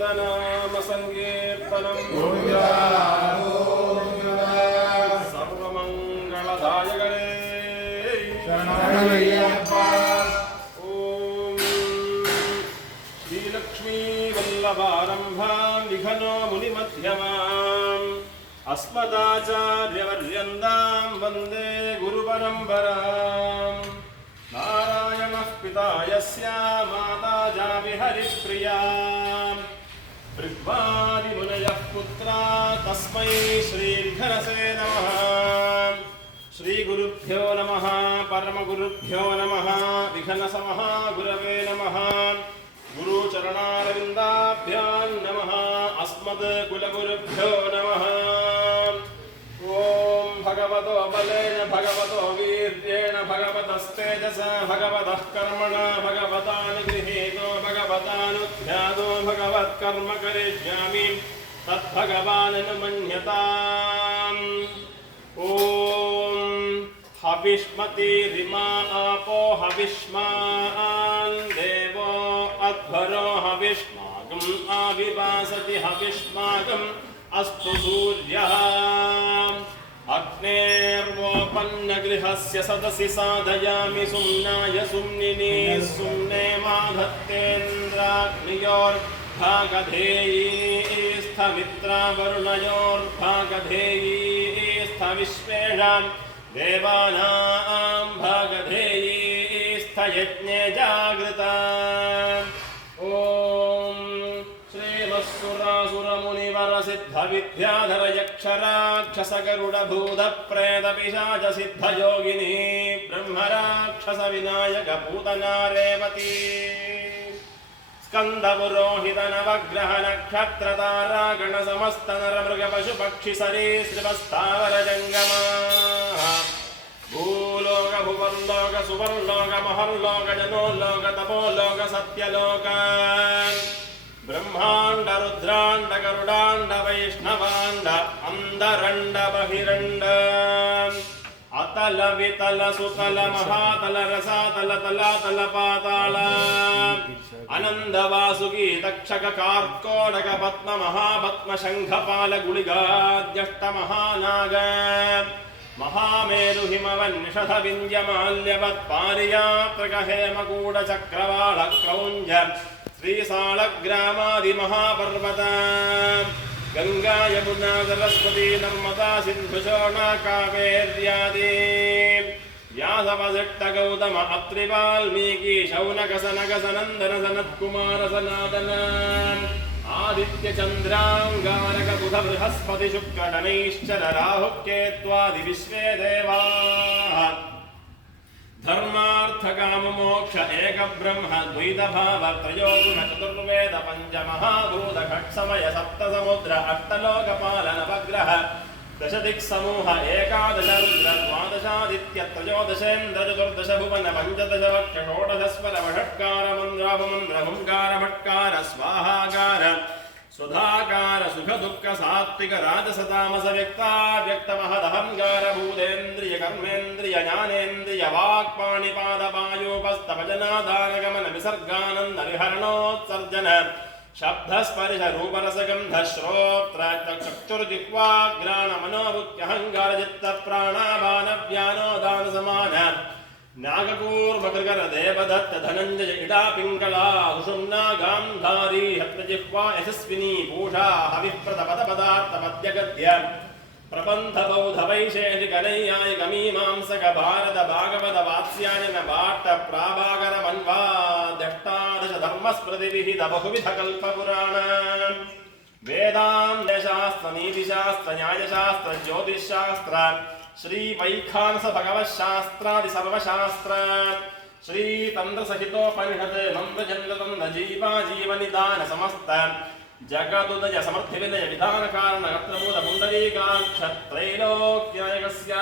गोविन्दनाम संकीर्तनम् सर्वमङ्गलदायकरे श्रीलक्ष्मीवल्लभारम्भां विघ्नो मुनिमध्यमाम् अस्मदाचार्यपर्यन्तां वन्दे गुरुपरम्पराम् नारायणः पिता यस्य माता जापि हरिप्रिया ब्रह्मादिमुनयः पुत्रा तस्मै श्रीर्घनसे नमः। श्रीगुरुभ्यो नमः परमगुरुभ्यो नमः विघ्नसमः गुरवे नमः। गुरुचरणारविन्दाभ्यां नमः अस्मद्कुलगुरुभ्यो नमः। ओम भगवतो बलेन भगवतो वीर्येण भगवतस्तेजसा भगवतः कर्मणा भगवतानुगृहीतो भगवतानुध्यातो भगवत्कर्म करिष्यामि तद्भगवाननुमन्यताम्। ओम हविष्मतिरिमा आपो हविष्मान् देवो अध्वरो हविष्माकम् आविवासति हविष्माकम् अस्तु सूर्यः अग्नेर्वोपन्नगृहस्य सदसि साधयामि सुम्नाय सुम्निनी सुम्ने माधत्तेन्द्राग्नियोर्भागधेयी स्थमित्रावरुणयोर्भागधेयी स्थविश्वेषां देवानां भागधेयी स्थयज्ञे जागृता। सिद्धविद्याधर यक्षराक्षसगरुडभूतप्रेतपिशाचसिद्धयोगिनी ब्रह्मराक्षस विनायक पूतना रेवती स्कन्दपुरोहित नवग्रह नक्षत्रतारा गणसमस्त नरमृगपशुपक्षि सरीसृपस्थावर जङ्गमा भूलोक भुवर्लोक सुवर्लोक महर्लोक जनोलोक तपोलोक सत्यलोक ब्रह्मांड रुद्रांड गरुडांड वैष्णवांड अंदरंड बहिरंड अतल वितल सुतल महातल रसातल तलातल पाताल अनंद वासुकी तक्षक कार्कोटक पद्म महापद्म शंखपाल गुलिगाद्यष्ट महानाग महामेरु हिमवन्निषध विंध्यमाल्यवत् पारियात्रक हेमकूट चक्रवाळ क्रौञ्ज श्रीशालग्रामादि महापर्वत गंगा यमुना सरस्वती नर्मदा सिंधु शोणा कावेर्यादि व्यासवसिष्ठ गौतम अत्रि वाल्मीकि शौनक सनक सनंदन सनत्कुमार सनातन आदित्य चंद्रांगारक बुध बृहस्पति शुक्र शनैश्चर राहु केत्वादि विश्वे देवाः धर्मार्थ काम मोक्ष एक ब्रह्म द्वैत भाव त्रयोगुण चतुर्वेद पंचमहाभूत खट्समय सप्त समुद्र अष्टलोकपाल नवग्रह दश दिक्समूह एकादश रुद्र द्वादशादित्य त्रयोदशेन्द्र चतुर्दश भुवन पंचदश वक्ष षोडश स्वर वषट्कार मन्द्रापमन्द्र हुंकार भट्कार स्वाहाकार सुधाकार सुख दुःख सात्विक राजसतामस व्यक्ता व्यक्तमहदहंकार भूतेन्द्रिय कर्मेन्द्रिय ज्ञानेन्द्रिय वाक्पाणिपादपायोपस्तभजनादानगमन विसर्गानंद विहरणोत्सर्जन शब्द स्पर्श रूपरसगंध श्रोत्र चक्षुर्जिह्वाग्राण मनोबुद्ध्यहंकार चित्त प्राणापान व्यानोदान समान नागकूर्मकृकर देवदत्त धनंजय इडा पिंगला सुषुम्ना गांधारी हत्वजिह्वा यशस्विनी पूषा हविप्रद पद पदार्थ पद्य गद्य प्रबंध बौद्ध वैशेषिक नैयायिक मीमांसक भारत भागवत वात्स्यायन भाट्ट प्राभाकर मन्वाद्यष्टादश धर्मस्मृति विहित बहुविध कल्प पुराण वेदांत शास्त्र नीतिशास्त्र न्यायशास्त्र ज्योतिषशास्त्र श्री वैखानस भगवत शास्त्रादि सर्वशास्त्र श्री तंत्र सहितोपनिषद मंत्र जन्म जीवा जीवनिदान समस्त जगदुदय समर्थ विदय विधान कारण कर्तृभूत पुंडरीकाक्ष त्रैलोक्यनायकस्य